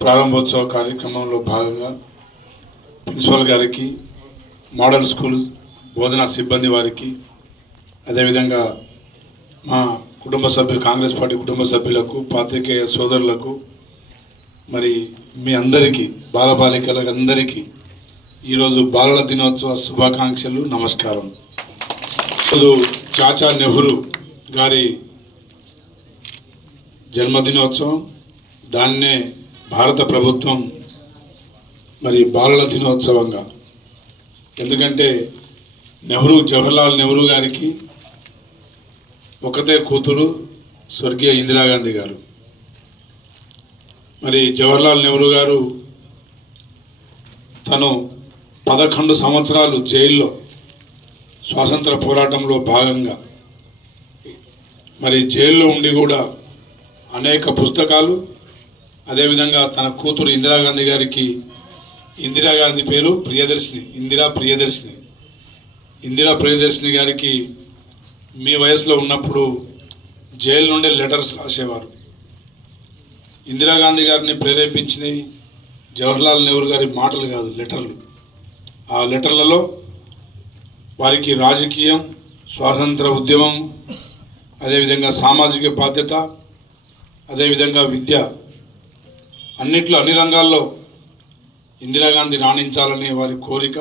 ప్రారంభోత్సవ కార్యక్రమంలో భాగంగా ప్రిన్సిపల్ గారికి, మోడల్ స్కూల్ బోధనా సిబ్బంది వారికి, అదేవిధంగా మా కుటుంబ సభ్యులు, కాంగ్రెస్ పార్టీ కుటుంబ సభ్యులకు, పాత్రికేయ సోదరులకు, మరి మీ అందరికీ, బాలబాలికలకు అందరికీ ఈరోజు బాలల దినోత్సవ శుభాకాంక్షలు, నమస్కారం. ఈరోజు చాచా నెహ్రూ గారి జన్మదినోత్సవం. దాన్నే భారత ప్రభుత్వం మరి బాలల దినోత్సవంగా, ఎందుకంటే జవహర్లాల్ నెహ్రూ గారికి ఒకతే కూతురు స్వర్గీయ ఇందిరాగాంధీ గారు. మరి జవహర్లాల్ నెహ్రూ గారు తను 11 సంవత్సరాలు జైల్లో స్వాతంత్ర పోరాటంలో భాగంగా మరి జైల్లో ఉండి కూడా అనేక పుస్తకాలు, అదేవిధంగా తన కూతురు ఇందిరాగాంధీ గారికి, ఇందిరాగాంధీ పేరు ప్రియదర్శిని, ఇందిరా ప్రియదర్శిని గారికి మీ వయసులో ఉన్నప్పుడు జైలు నుండి లెటర్స్ రాసేవారు. ఇందిరాగాంధీ గారిని ప్రేరేపించినవి జవహర్లాల్ నెహ్రూ గారి మాటలు కాదు, లెటర్లు. ఆ లెటర్లలో వారికి రాజకీయం, స్వాతంత్ర ఉద్యమం, అదేవిధంగా సామాజిక బాధ్యత, అదేవిధంగా విద్య, అన్ని రంగాల్లో ఇందిరాగాంధీ రాణించాలనే వారి కోరిక.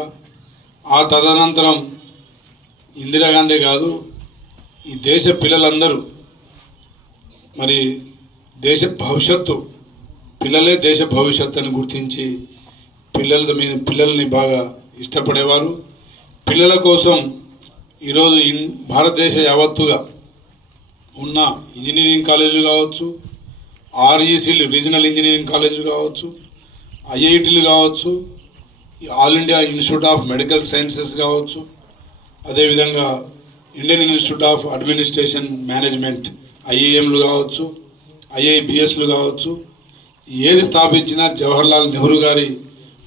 ఆ తదనంతరం ఇందిరాగాంధీ కాదు, ఈ దేశ పిల్లలందరూ మరి దేశ భవిష్యత్తు, పిల్లలే దేశ భవిష్యత్తు అని గుర్తించి పిల్లల్ని బాగా ఇష్టపడేవారు. పిల్లల కోసం ఈరోజు భారతదేశ యావత్తుగా ఉన్న ఇంజనీరింగ్ కాలేజీలు కావచ్చు, ఆర్ఈసీలు, రీజనల్ ఇంజనీరింగ్ కాలేజీలు కావచ్చు, ఐఐటీలు కావచ్చు, All India Institute of Medical Sciences కావచ్చు, అదేవిధంగా Indian Institute of Administration Management ఐఐఎంలు కావచ్చు, ఐఐబిఎస్లు కావచ్చు, ఏది స్థాపించినా జవహర్లాల్ నెహ్రూ గారి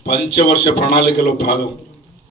పంచవర్ష ప్రణాళికలో భాగం.